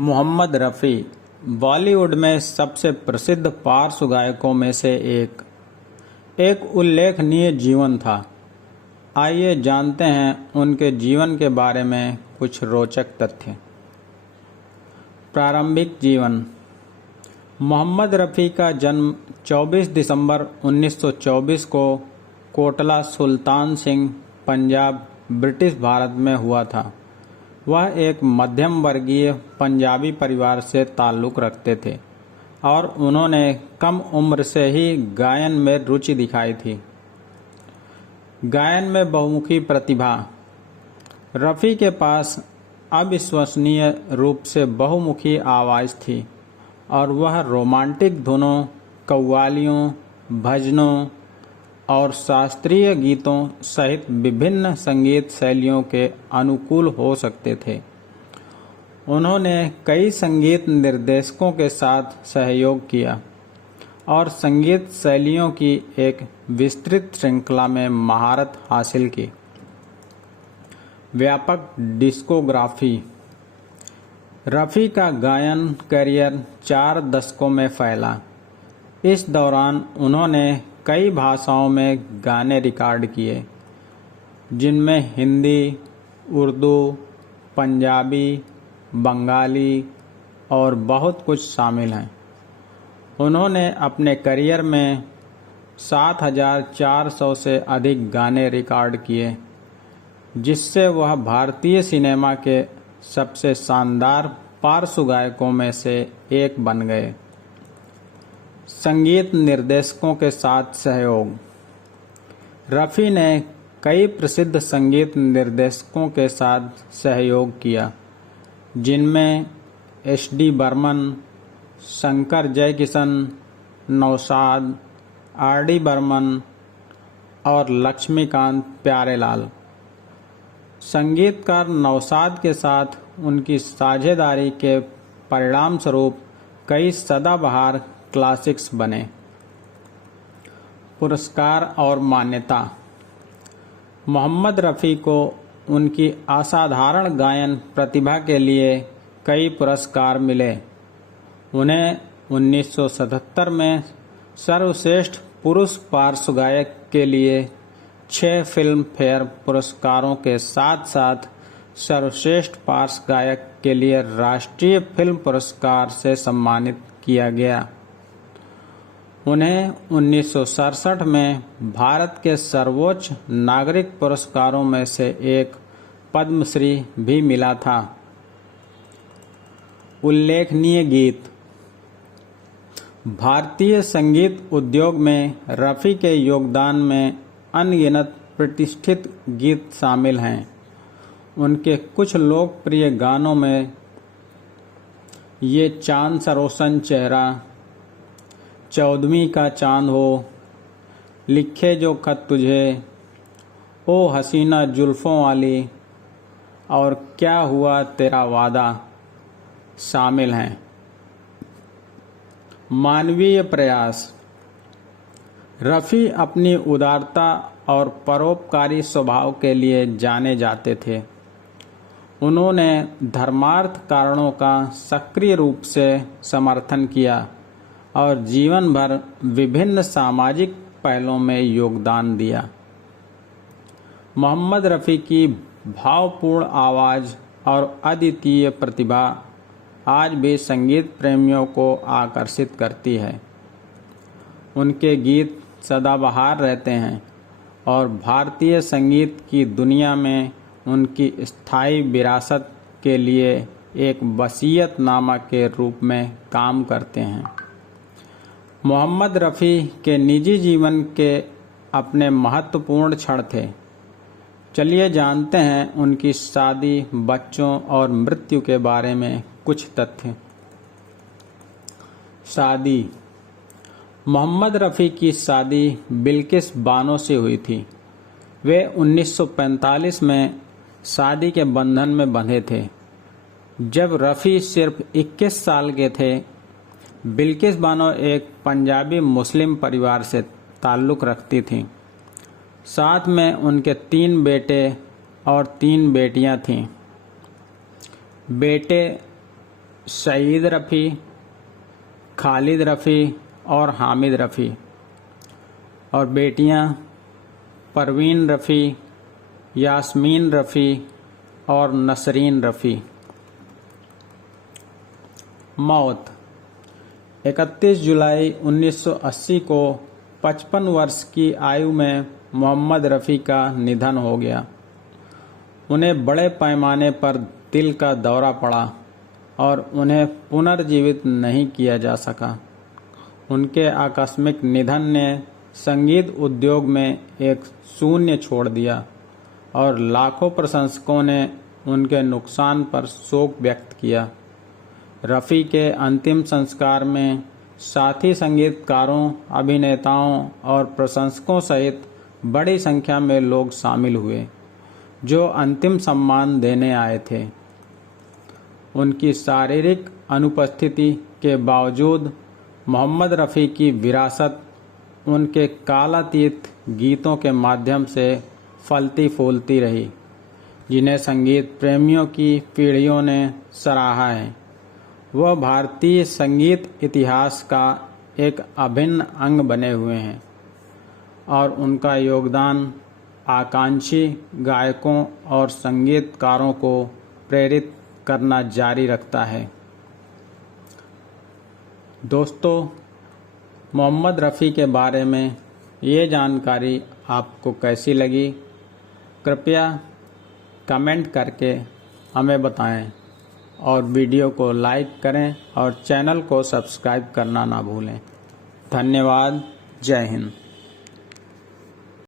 मोहम्मद रफ़ी बॉलीवुड में सबसे प्रसिद्ध पार्श्व गायकों में से एक उल्लेखनीय जीवन था। आइए जानते हैं उनके जीवन के बारे में कुछ रोचक तथ्य। प्रारंभिक जीवन। मोहम्मद रफ़ी का जन्म 24 दिसंबर 1924 को कोटला सुल्तान सिंह, पंजाब, ब्रिटिश भारत में हुआ था। वह एक मध्यम वर्गीय पंजाबी परिवार से ताल्लुक़ रखते थे और उन्होंने कम उम्र से ही गायन में रुचि दिखाई थी। गायन में बहुमुखी प्रतिभा। रफ़ी के पास अविश्वसनीय रूप से बहुमुखी आवाज़ थी और वह रोमांटिक धुनों, कव्वालियों, भजनों और शास्त्रीय गीतों सहित विभिन्न संगीत शैलियों के अनुकूल हो सकते थे। उन्होंने कई संगीत निर्देशकों के साथ सहयोग किया और संगीत शैलियों की एक विस्तृत श्रृंखला में महारत हासिल की। व्यापक डिस्कोग्राफी। रफ़ी का गायन करियर 4 दशकों में फैला। इस दौरान उन्होंने कई भाषाओं में गाने रिकॉर्ड किए, जिनमें हिंदी, उर्दू, पंजाबी, बंगाली और बहुत कुछ शामिल हैं। उन्होंने अपने करियर में 7,400 से अधिक गाने रिकॉर्ड किए, जिससे वह भारतीय सिनेमा के सबसे शानदार पार्श्व गायकों में से एक बन गए। संगीत निर्देशकों के साथ सहयोग। रफ़ी ने कई प्रसिद्ध संगीत निर्देशकों के साथ सहयोग किया, जिनमें एस.डी. बर्मन, शंकर जयकिशन, नौशाद, आर.डी. बर्मन और लक्ष्मीकांत प्यारेलाल। संगीतकार नौशाद के साथ उनकी साझेदारी के परिणामस्वरूप कई सदाबहार क्लासिक्स बने। पुरस्कार और मान्यता। मोहम्मद रफ़ी को उनकी असाधारण गायन प्रतिभा के लिए कई पुरस्कार मिले। उन्हें 1977 में सर्वश्रेष्ठ पुरुष पार्श्व गायक के लिए 6 फिल्म फेयर पुरस्कारों के साथ साथ सर्वश्रेष्ठ पार्श्व गायक के लिए राष्ट्रीय फिल्म पुरस्कार से सम्मानित किया गया। उन्हें 1967 में भारत के सर्वोच्च नागरिक पुरस्कारों में से एक पद्मश्री भी मिला था। उल्लेखनीय गीत। भारतीय संगीत उद्योग में रफ़ी के योगदान में अनगिनत प्रतिष्ठित गीत शामिल हैं। उनके कुछ लोकप्रिय गानों में ये चांद सा रोशन चेहरा, चौदहवीं का चांद हो, लिखे जो खत तुझे, ओ हसीना जुल्फ़ों वाली और क्या हुआ तेरा वादा शामिल हैं। मानवीय प्रयास। रफ़ी अपनी उदारता और परोपकारी स्वभाव के लिए जाने जाते थे। उन्होंने धर्मार्थ कारणों का सक्रिय रूप से समर्थन किया और जीवन भर विभिन्न सामाजिक पहलों में योगदान दिया। मोहम्मद रफ़ी की भावपूर्ण आवाज़ और अद्वितीय प्रतिभा आज भी संगीत प्रेमियों को आकर्षित करती है। उनके गीत सदाबहार रहते हैं और भारतीय संगीत की दुनिया में उनकी स्थायी विरासत के लिए एक वसीयतनामा के रूप में काम करते हैं। मोहम्मद रफ़ी के निजी जीवन के अपने महत्वपूर्ण क्षण थे। चलिए जानते हैं उनकी शादी, बच्चों और मृत्यु के बारे में कुछ तथ्य। शादी। मोहम्मद रफ़ी की शादी बिल्किस बानो से हुई थी। वे 1945 में शादी के बंधन में बंधे थे। जब रफ़ी सिर्फ 21 साल के थे, बिल्किस बानो एक पंजाबी मुस्लिम परिवार से ताल्लुक़ रखती थीं। साथ में उनके 3 बेटे और 3 बेटियां थीं। बेटे सईद रफ़ी, खालिद रफ़ी और हामिद रफ़ी, और बेटियां परवीन रफ़ी, यास्मीन रफ़ी और नसरीन रफ़ी। मौत 31 जुलाई 1980 को 55 वर्ष की आयु में मोहम्मद रफ़ी का निधन हो गया। उन्हें बड़े पैमाने पर दिल का दौरा पड़ा और उन्हें पुनर्जीवित नहीं किया जा सका। उनके आकस्मिक निधन ने संगीत उद्योग में एक शून्य छोड़ दिया और लाखों प्रशंसकों ने उनके नुकसान पर शोक व्यक्त किया। रफ़ी के अंतिम संस्कार में साथी संगीतकारों, अभिनेताओं और प्रशंसकों सहित बड़ी संख्या में लोग शामिल हुए, जो अंतिम सम्मान देने आए थे। उनकी शारीरिक अनुपस्थिति के बावजूद मोहम्मद रफ़ी की विरासत उनके कालातीत गीतों के माध्यम से फलती फूलती रही, जिन्हें संगीत प्रेमियों की पीढ़ियों ने सराहा है। वह भारतीय संगीत इतिहास का एक अभिन्न अंग बने हुए हैं और उनका योगदान आकांक्षी गायकों और संगीतकारों को प्रेरित करना जारी रखता है। दोस्तों, मोहम्मद रफ़ी के बारे में ये जानकारी आपको कैसी लगी? कृपया कमेंट करके हमें बताएं और वीडियो को लाइक करें और चैनल को सब्सक्राइब करना ना भूलें। धन्यवाद। जय हिंद।